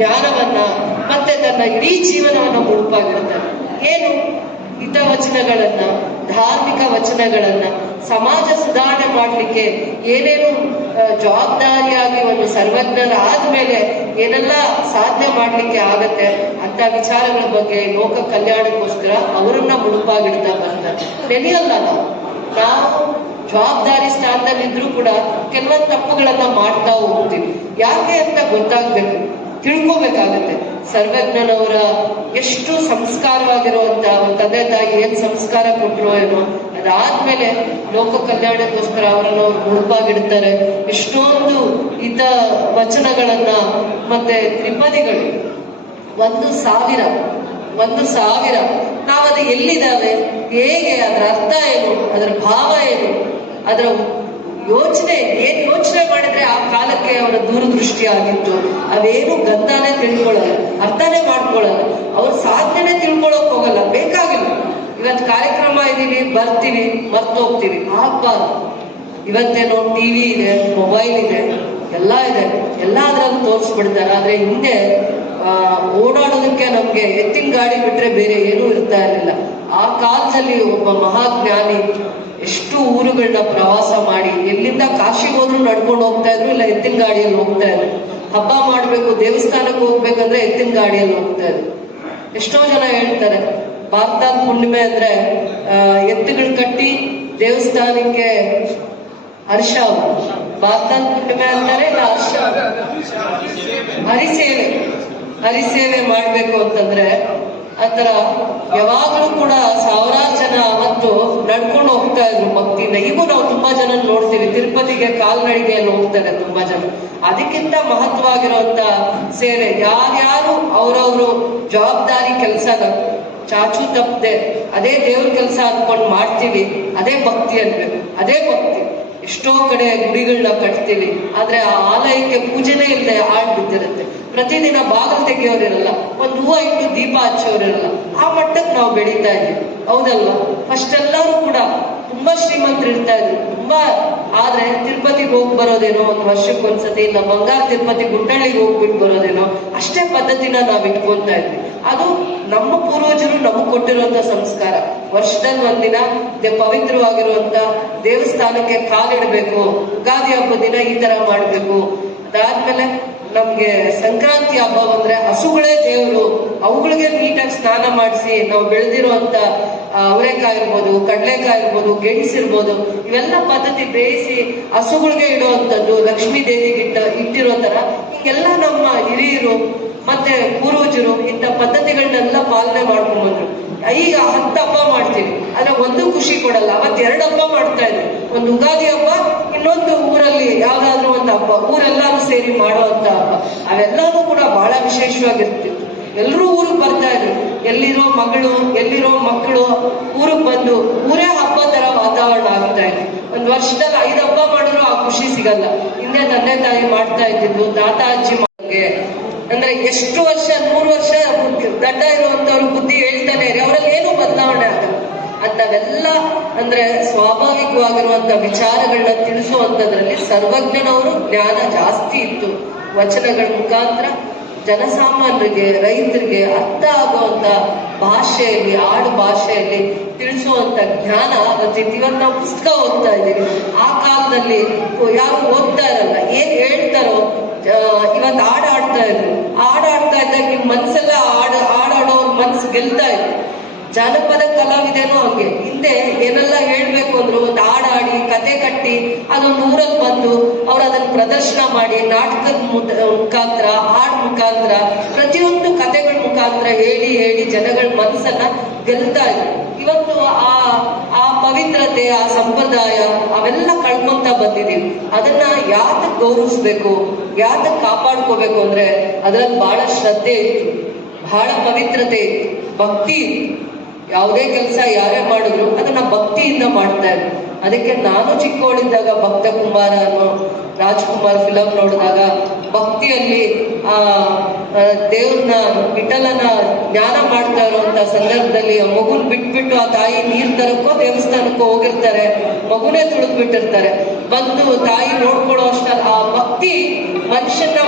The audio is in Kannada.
ಜ್ಞಾನವನ್ನ ಮತ್ತೆ ತನ್ನ ಇಡೀ ಜೀವನವನ್ನ ಮುಡುಪಾಗಿಡ್ತಾನೆ. ಏನು ಹಿತವಚನಗಳನ್ನ, ಧಾರ್ಮಿಕ ವಚನಗಳನ್ನ, ಸಮಾಜ ಸುಧಾರಣೆ ಮಾಡಲಿಕ್ಕೆ ಏನೇನು ಜವಾಬ್ದಾರಿಯಾಗಿ ಒಂದು ಸರ್ವಜ್ಞರಾದ್ಮೇಲೆ ಏನೆಲ್ಲ ಸಾಧನೆ ಮಾಡ್ಲಿಕ್ಕೆ ಆಗತ್ತೆ ಅಂತ ವಿಚಾರಗಳ ಬಗ್ಗೆ ಲೋಕ ಕಲ್ಯಾಣಕ್ಕೋಸ್ಕರ ಅವರನ್ನ ಮುಡುಪಾಗಿಡ್ತಾ ಬರ್ತಾರೆ. ನೆನೆಯಲ್ಲ ನಾವು ಜವಾಬ್ದಾರಿ ಸ್ಥಾನದಲ್ಲಿದ್ರೂ ಕೂಡ ಕೆಲವೊಂದು ತಪ್ಪುಗಳನ್ನ ಮಾಡ್ತಾ ಹೋಗ್ತೀವಿ. ಯಾಕೆ ಅಂತ ಗೊತ್ತಾಗ್ಬೇಕು, ತಿಳ್ಕೋಬೇಕಾಗತ್ತೆ. ಸರ್ವಜ್ಞನವರ ಎಷ್ಟು ಸಂಸ್ಕಾರವಾಗಿರುವಂತ ಅವ್ರ ತಂದೆ ತಾಯಿ ಏನ್ ಸಂಸ್ಕಾರ ಕೊಟ್ಟರು ಏನೋ, ಅದಾದ್ಮೇಲೆ ಲೋಕ ಕಲ್ಯಾಣಕ್ಕೋಸ್ಕರ ಅವರನ್ನು ಮುಡುಪಾಗಿಡ್ತಾರೆ. ಎಷ್ಟೊಂದು ಹಿತ ವಚನಗಳನ್ನ ಮತ್ತೆ ತ್ರಿಪದಿಗಳು 1,000 ನಾವದು ಎಲ್ಲಿದ್ದಾವೆ, ಹೇಗೆ, ಅದರ ಅರ್ಥ ಏನು, ಅದರ ಭಾವ ಏನು, ಅದರ ಏನ್ ಯೋಚನೆ ಮಾಡಿದ್ರೆ ಆ ಕಾಲಕ್ಕೆ ಅವರ ದೂರದೃಷ್ಟಿ ಆಗಿತ್ತು, ಅವೇನು ಗಂಧಾನೇ ತಿಳ್ಕೊಳ್ಳಲ್ಲ, ಅರ್ಥನೇ ಮಾಡ್ಕೊಳ್ಳಲ್ಲ, ಅವ್ರ ಸಾಧನೆ ತಿಳ್ಕೊಳಕ್ ಹೋಗಲ್ಲ, ಬೇಕಾಗಿಲ್ಲ. ಇವತ್ತು ಕಾರ್ಯಕ್ರಮ ಇದೀವಿ, ಬರ್ತೀವಿ, ಮರ್ತೋಗ್ತೀವಿ, ಆಗ್ಬಾರ್ದು. ಇವತ್ತೇನೋ ಟಿವಿ ಇದೆ, ಮೊಬೈಲ್ ಇದೆ, ಎಲ್ಲ ಇದೆ, ಎಲ್ಲ ಅದ್ರಲ್ಲಿ ತೋರಿಸ್ಬಿಡ್ತಾರೆ. ಆದ್ರೆ ಹಿಂದೆ ಓಡಾಡೋದಕ್ಕೆ ನಮ್ಗೆ ಎತ್ತಿನ ಗಾಡಿ ಬಿಟ್ರೆ ಬೇರೆ ಏನೂ ಇರ್ತಾ ಇರಲಿಲ್ಲ. ಆ ಕಾಲದಲ್ಲಿ ಒಬ್ಬ ಮಹಾಜ್ಞಾನಿ ಎಷ್ಟು ಊರುಗಳನ್ನ ಪ್ರವಾಸ ಮಾಡಿ, ಎಲ್ಲಿಂದ ಕಾಶಿಗೆ ಹೋದ್ರು ನಡ್ಕೊಂಡು ಹೋಗ್ತಾ ಇದ್ರು, ಇಲ್ಲ ಎತ್ತಿನ ಗಾಡಿಯಲ್ಲಿ ಹೋಗ್ತಾ ಇದ್ರು. ಹಬ್ಬ ಮಾಡ್ಬೇಕು, ದೇವಸ್ಥಾನಕ್ಕೆ ಹೋಗ್ಬೇಕಂದ್ರೆ ಎತ್ತಿನ ಗಾಡಿಯಲ್ಲಿ ಹೋಗ್ತಾ ಇದ್ರು. ಎಷ್ಟೋ ಜನ ಹೇಳ್ತಾರೆ ಭಾರತದ ಹುಣ್ಣಿಮೆ ಅಂದ್ರೆ ಎತ್ತುಗಳು ಕಟ್ಟಿ ದೇವಸ್ಥಾನಕ್ಕೆ ಹರ್ಷ. ಭಾರತದ ಹುಣ್ಣಿಮೆ ಅಂತಾರೆ ಹರ್ಷ, ಹರಿಸೇವೆ ಮಾಡ್ಬೇಕು ಅಂತಂದ್ರೆ ಆತರ ಯಾವಾಗ್ಲೂ ಕೂಡ ಸಾವಿರಾರು ಜನ ಅವತ್ತು ನಡ್ಕೊಂಡು ಹೋಗ್ತಾ ಇದ್ರು ಭಕ್ತಿಯಿಂದ. ಈಗ ನಾವು ತುಂಬಾ ಜನ ನೋಡ್ತೀವಿ, ತಿರುಪತಿಗೆ ಕಾಲ್ನಡಿಗೆಯಲ್ಲಿ ಹೋಗ್ತಾರೆ ತುಂಬಾ ಜನ. ಅದಕ್ಕಿಂತ ಮಹತ್ವವಾಗಿರುವಂತ ಸೇವೆ, ಯಾರ್ಯಾರು ಅವ್ರವ್ರು ಜವಾಬ್ದಾರಿ ಕೆಲಸನ ಚಾಚು ತಪ್ಪದೆ ಅದೇ ದೇವ್ರ ಕೆಲಸ ಅನ್ಕೊಂಡು ಮಾಡ್ತೀವಿ, ಅದೇ ಭಕ್ತಿ ಅನ್ಬೇಕು, ಅದೇ ಭಕ್ತಿ. ಎಷ್ಟೋ ಕಡೆ ಗುಡಿಗಳನ್ನ ಕಟ್ತೀವಿ, ಆದ್ರೆ ಆ ಆಲಯಕ್ಕೆ ಪೂಜೆನೇ ಇಲ್ಲದೆ ಬಿದ್ದಿರುತ್ತೆ. ಪ್ರತಿದಿನ ಬಾಗಿಲು ತೆಗೆಯೋರಿರಲ್ಲ, ಒಂದು ಹೂವು ಇಟ್ಟು ದೀಪ ಹಚ್ಚೋರಿರಲ್ಲ. ಆ ಮಟ್ಟಕ್ಕೆ ನಾವು ಬೆಳೀತಾ ಇದ್ದೀವಿ, ಹೌದಲ್ವಾ? ಫಸ್ಟ್ ಎಲ್ಲರೂ ಕೂಡ ತುಂಬಾ ಶ್ರೀಮಂತರು ಇರ್ತಾ ಇದ್ರು, ತುಂಬಾ. ಆದ್ರೆ ತಿರುಪತಿಗೆ ಹೋಗಿ ಬರೋದೇನೋ ಒಂದು ವರ್ಷಕ್ಕೊಂದ್ಸತಿ, ಇಲ್ಲ ಬಂಗಾರ ತಿರುಪತಿ ಗುಂಡಳ್ಳಿಗೆ ಹೋಗ್ಬಿಟ್ಟು ಬರೋದೇನೋ, ಅಷ್ಟೇ ಪದ್ಧತಿನ ನಾವ್ ಇಟ್ಕೊಂತಾ ಇದ್ವಿ. ಅದು ನಮ್ಮ ಪೂರ್ವಜರು ನಮಗ್ ಕೊಟ್ಟಿರುವಂತ ಸಂಸ್ಕಾರ. ವರ್ಷದಲ್ಲಿ ಒಂದಿನ ಪವಿತ್ರವಾಗಿರುವಂತ ದೇವಸ್ಥಾನಕ್ಕೆ ಕಾಲಿಡ್ಬೇಕು, ಯುಗಾದಿ ಹಬ್ಬದ ದಿನ ಈ ತರ ಮಾಡ್ಬೇಕು. ಅದಾದ್ಮೇಲೆ ನಮ್ಗೆ ಸಂಕ್ರಾಂತಿ ಹಬ್ಬ ಬಂದ್ರೆ ಹಸುಗಳೇ ದೇವರು, ಅವುಗಳಿಗೆ ನೀಟಾಗಿ ಸ್ನಾನ ಮಾಡಿಸಿ ನಾವು ಬೆಳೆದಿರುವಂತ ಅವರೆಕಾಯಿ ಇರ್ಬೋದು, ಕಡಲೆಕಾಯಿ ಇರ್ಬೋದು, ಗೆಣಸಿರ್ಬೋದು, ಇವೆಲ್ಲ ಪದ್ಧತಿ ಬೇಯಿಸಿ ಹಸುಗಳಿಗೆ ಇಡುವಂಥದ್ದು, ಲಕ್ಷ್ಮೀ ದೇವಿಗೆ ಇಟ್ಟಿರೋ ತರ ಹೀಗೆಲ್ಲ ನಮ್ಮ ಹಿರಿಯರು ಮತ್ತೆ ಪೂರ್ವಜರು ಇಂಥ ಪದ್ಧತಿಗಳನ್ನೆಲ್ಲ ಪಾಲನೆ ಮಾಡ್ಕೊಂಡು ಬಂದ್ರು. ಈಗ 10 ಹಬ್ಬ ಮಾಡ್ತೀವಿ, ಆದ್ರೆ ಒಂದು ಖುಷಿ ಕೊಡಲ್ಲ. ಅವತ್ತು 2 ಹಬ್ಬ ಮಾಡ್ತಾ ಇದ್ವಿ, ಒಂದು ಯುಗಾದಿ ಹಬ್ಬ, ಇನ್ನೊಂದು ಊರಲ್ಲಿ ಯಾವ್ದಾದ್ರು ಒಂದು ಹಬ್ಬ, ಊರೆಲ್ಲಾರು ಸೇರಿ ಮಾಡುವಂತ ಹಬ್ಬ. ಅವೆಲ್ಲವೂ ಕೂಡ ಬಹಳ ವಿಶೇಷವಾಗಿರ್ತಿತ್ತು. ಎಲ್ಲರೂ ಊರಿಗೆ ಬರ್ತಾ ಇದ್ರು, ಎಲ್ಲಿರೋ ಮಕ್ಕಳು ಊರಿಗೆ ಬಂದು ಊರೇ ಹಬ್ಬ ತರ ವಾತಾವರಣ ಆಗ್ತಾ ಇತ್ತು. ಒಂದು ವರ್ಷದಲ್ಲಿ 5 ಹಬ್ಬ ಮಾಡಿದ್ರು ಆ ಖುಷಿ ಸಿಗಲ್ಲ. ಹಿಂದೆ ತಂದೆ ತಾಯಿ ಮಾಡ್ತಾ ಇದ್ದಿದ್ದು, ತಾತ ಅಜ್ಜಿ ಮಕ್ಕಳಿಗೆ ಅಂದ್ರೆ ಎಷ್ಟು ವರ್ಷ, 100 ವರ್ಷ ದಡ್ಡ ಇರುವಂತವ್ರು ಬುದ್ಧಿ ಹೇಳ್ತಾನೆ ಇರಿ, ಅವರಲ್ಲಿ ಏನು ಬದಲಾವಣೆ ಆಗಲ್ಲ. ಅಂತವೆಲ್ಲ ಅಂದ್ರೆ ಸ್ವಾಭಾವಿಕವಾಗಿರುವಂತ ವಿಚಾರಗಳನ್ನ ತಿಳಿಸುವಂತದ್ರಲ್ಲಿ ಸರ್ವಜ್ಞನವರು ಜ್ಞಾನ ಜಾಸ್ತಿ ಇತ್ತು. ವಚನಗಳ ಮುಖಾಂತರ ಜನಸಾಮಾನ್ಯರಿಗೆ, ರೈತರಿಗೆ ಅರ್ಥ ಆಗುವಂತ ಭಾಷೆಯಲ್ಲಿ, ಆಡು ಭಾಷೆಯಲ್ಲಿ ತಿಳಿಸುವಂತ ಜ್ಞಾನ ಇವತ್ತು ನಾವು ಪುಸ್ತಕ ಓದ್ತಾ ಇದ್ದೀವಿ. ಆ ಕಾಲದಲ್ಲಿ ಯಾರು ಓದ್ತಾ ಇರಲ್ಲ, ಏನ್ ಹೇಳ್ತಾರೋ ಇವತ್ತು ಆಡ್ತಾ ಇದ್ರು. ಆಡ್ತಾ ಇದ್ದಾಗ ನಿಮ್ ಮನ್ಸೆಲ್ಲ ಆಡಾಡೋರ್ ಮನ್ಸು ಗೆಲ್ತಾ ಇದ್ರು. ಜಾನಪದ ಕಲಾವಿದೇನೋ ಹಂಗೆ, ಹಿಂದೆ ಏನೆಲ್ಲ ಹೇಳ್ಬೇಕು ಅಂದ್ರು ಒಂದು ಹಾಡಾಡಿ ಕತೆ ಕಟ್ಟಿ ಅದೊಂದು ಊರಲ್ಲಿ ಬಂದು ಅವ್ರು ಅದನ್ನ ಪ್ರದರ್ಶನ ಮಾಡಿ ನಾಟಕದ ಮುಖಾಂತರ, ಹಾಡ್ ಮುಖಾಂತರ, ಪ್ರತಿಯೊಂದು ಕತೆಗಳ ಮುಖಾಂತರ ಹೇಳಿ ಜನಗಳ ಮನಸ್ಸನ್ನ ಗೆಲ್ತಾ ಇದ್ರು. ಇವತ್ತು ಆ ಪವಿತ್ರತೆ, ಆ ಸಂಪ್ರದಾಯ ಅವೆಲ್ಲ ಕಳ್ಕೊಂತ ಬಂದಿದೀವಿ. ಅದನ್ನ ಯಾತಕ್ ಗೌರವಿಸ್ಬೇಕು, ಯಾತಕ್ ಕಾಪಾಡ್ಕೋಬೇಕು ಅಂದ್ರೆ ಅದ್ರಲ್ಲಿ ಬಹಳ ಶ್ರದ್ಧೆ ಇತ್ತು, ಬಹಳ ಪವಿತ್ರತೆ ಇತ್ತು, ಭಕ್ತಿ ಇತ್ತು. ಯಾವುದೇ ಕೆಲಸ ಯಾರೇ ಮಾಡಿದ್ರು ಅದನ್ನ ಭಕ್ತಿಯಿಂದ ಮಾಡ್ತಾ ಇದ್ರು. ಅದಕ್ಕೆ ನಾನು ಚಿಕ್ಕವಳಿದ್ದಾಗ ಭಕ್ತ ಕುಮಾರ ಅನ್ನೋ ರಾಜ್ಕುಮಾರ್ ಫಿಲಮ್ ನೋಡಿದಾಗ ಭಕ್ತಿಯಲ್ಲಿ ದೇವ್ರನ್ನ, ವಿಠಲನ ಜ್ಞಾನ ಮಾಡ್ತಾ ಇರುವಂತ ಸಂದರ್ಭದಲ್ಲಿ ಆ ಮಗುನ್ ಬಿಟ್ಬಿಟ್ಟು ಆ ತಾಯಿ ನೀರ್ ತರಕ್ಕೋ ದೇವಸ್ಥಾನಕ್ಕೋ ಹೋಗಿರ್ತಾರೆ, ಮಗುನೇ ತುಳಿದ್ಬಿಟ್ಟಿರ್ತಾರೆ. ಬಂದು ತಾಯಿ ನೋಡ್ಕೊಳ್ಳೋ ಅಷ್ಟಲ್ಲ ಆ ಭಕ್ತಿ ಮನುಷ್ಯನ